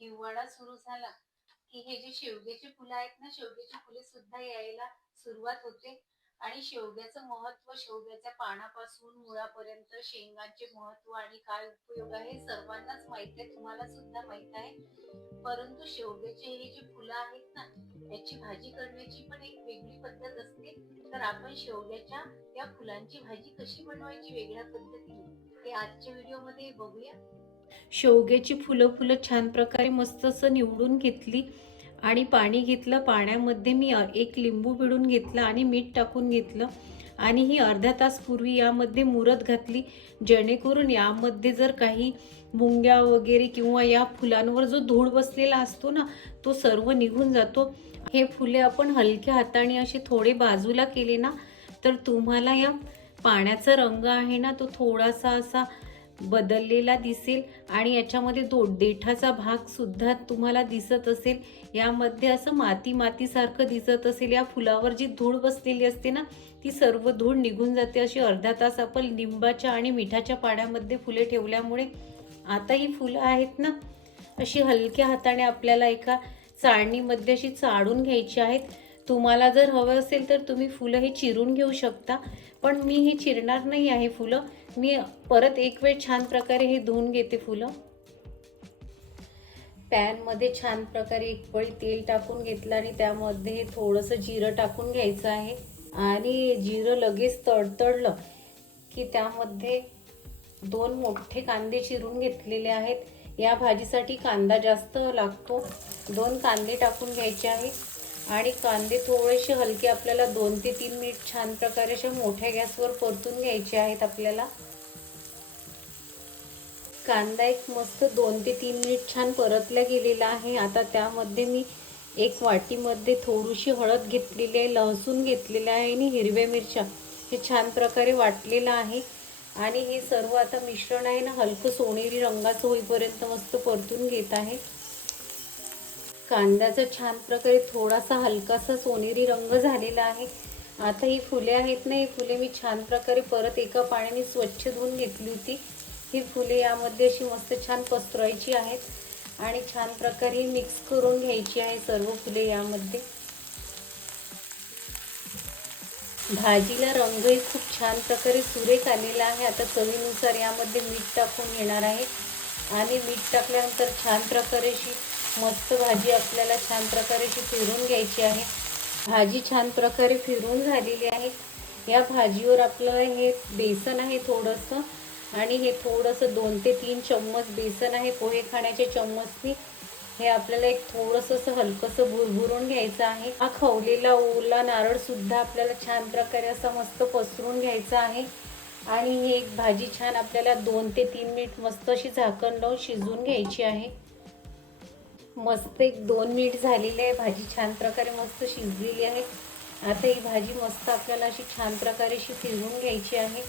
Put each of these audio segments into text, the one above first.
हिवाळा सुरू झाला की हे जे शेवग्याची फुलं आहेत ना शेवग्याची फुले सुद्धा यायला सुरुवात होते. आणि शेवग्याचं महत्त्व शेवग्याच्या पानापासून मुळापर्यंत शेंगांचे महत्त्व आणि काय उपयोग आहे सर्वांनाच माहीत आहे तुम्हाला सुद्धा माहीत आहे. परंतु शेवग्याचे हे जे फुलं आहेत ना याची भाजी करण्याची पण एक वेगळी पद्धत असते. तर आपण शेवग्याच्या या फुलांची भाजी कशी बनवायची वेगळ्या पद्धतीने ते आजच्या व्हिडिओमध्ये बघूया. शेवग्याची फुलं फुलं छान प्रकारे मस्त असं निवडून घेतली आणि पाणी घेतलं. पाण्यामध्ये मी एक लिंबू पिळून घेतला आणि मीठ टाकून घेतलं. आणि ही अर्ध्या तास पूर्वी यामध्ये मुरत घातली. जेणेकरून यामध्ये जर काही मुंग्या वगैरे किंवा या फुलांवर जो धूळ बसलेला असतो ना तो सर्व निघून जातो. हे फुले आपण हलक्या हाताने असे थोडे बाजूला केले ना तर तुम्हाला या पाण्याचा रंग आहे ना तो थोडासा असा बदललेला दिसेल आणि याच्यामध्ये दो देठाचा भाग सुद्धा तुम्हाला दिसत असेल. यामध्ये असं माती मातीसारखं दिसत असेल. या फुलावर जी धूळ बसलेली असते ना ती सर्व धूळ निघून जाते. अशी अर्धा तास आपण लिंबाच्या आणि मिठाच्या पाण्यामध्ये फुले ठेवल्यामुळे आता ही फुलं आहेत ना अशी हलक्या हाताने आपल्याला एका चाळणीमध्ये अशी चाळून घ्यायची आहेत. तुम्हाला जर हवं असेल तर तुम्ही फुलं हे चिरून घेऊ शकता पण मी हे चिरणार नाही आहे फुलं. मी परत एक वेळ छान प्रकारे हे धुवून घेते फुलं. पॅनमध्ये छान प्रकारे एक पळी तेल टाकून घेतलं आणि त्यामध्ये हे थोडंसं जिरं टाकून घ्यायचं आहे. आणि जिरं लगेच तडतडलं की त्यामध्ये दोन मोठे कांदे चिरून घेतलेले आहेत. या भाजीसाठी कांदा जास्त लागतो. दोन कांदे टाकून घ्यायचे आहेत. आणि कांदे थोडेसे हलके आपल्याला दोन ते तीन मिनिट छान प्रकारे अशा मोठ्या गॅसवर परतून घ्यायचे आहेत आपल्याला. कांदा एक मस्त दोन ते तीन मिनिट छान परतला गेलेला आहे. आता त्यामध्ये मी एक वाटीमध्ये थोडीशी हळद घेतलेली आहे लहसून घेतलेलं आहे आणि हिरव्या मिरच्या हे छान प्रकारे वाटलेलं आहे. आणि हे सर्व आता मिश्रण आहे ना हलकं सोनेरी रंगाचं होईपर्यंत मस्त परतून घेत आहे. कांद्याचा छान प्रकारे थोडासा हलकासा सोनेरी रंग झालेला आहे. आता ही फुले आहेत ना ही फुले मी छान प्रकारे परत एका पाण्याने स्वच्छ धुवून घेतली होती. ही फुले यामध्ये अशी मस्त छान पसरवायची आहेत आणि छान प्रकारे मिक्स करून घ्यायची आहे सर्व फुले यामध्ये. भाजीला रंगही खूप छान प्रकारे सुरेख आलेला आहे. आता चवीनुसार यामध्ये मीठ टाकून घेणार आहे. आणि मीठ टाकल्यानंतर छान प्रकारे अशी मस्त भाजी आपल्याला छान प्रकारे ती फिरून घ्यायची आहे. भाजी छान प्रकारे फिरून झालेली आहे. या भाजीवर आपलं हे बेसन आहे थोडंसं आणि हे थोडंसं दोन ते तीन चम्मच बेसन आहे पोहे खाण्याच्या चम्मचनी. हे आपल्याला एक थोडंसं असं हलकंसं भुरभुरून घ्यायचं आहे. हा खवलेला ओला नारळसुद्धा आपल्याला छान प्रकारे असा मस्त पसरून घ्यायचा आहे. आणि ही एक भाजी छान आपल्याला दोन ते तीन मिनिट मस्त अशी झाकण लावून शिजवून घ्यायची आहे. मस्त एक दोन मिनिट झालेली आहे भाजी छान प्रकारे मस्त शिजलेली आहे. आता ही भाजी मस्त आपल्याला अशी छान प्रकारे अशी फिरवून घ्यायची आहे.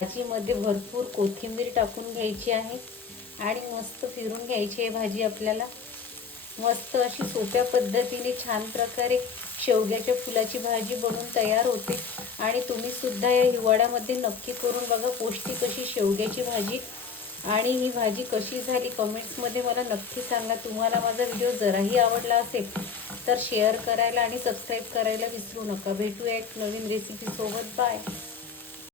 भाजीमध्ये भरपूर कोथिंबीर टाकून घ्यायची आहे आणि मस्त फिरून घ्यायची आहे भाजी आपल्याला. मस्त अशी सोप्या पद्धतीने छान प्रकारे शेवग्याच्या फुलाची भाजी बनवून तयार होते. आणि तुम्ही सुद्धा या हिवाळ्यामध्ये नक्की करून बघा पौष्टिक अशी शेवग्याची भाजी आणि ही भाजी कशी झाली कमेंट्समध्ये मला नक्की सांगा. तुम्हाला माझा व्हिडिओ जराही आवडला असेल तर शेअर करायला आणि सबस्क्राईब करायला विसरू नका. भेटूया एक नवीन रेसिपीसोबत बाय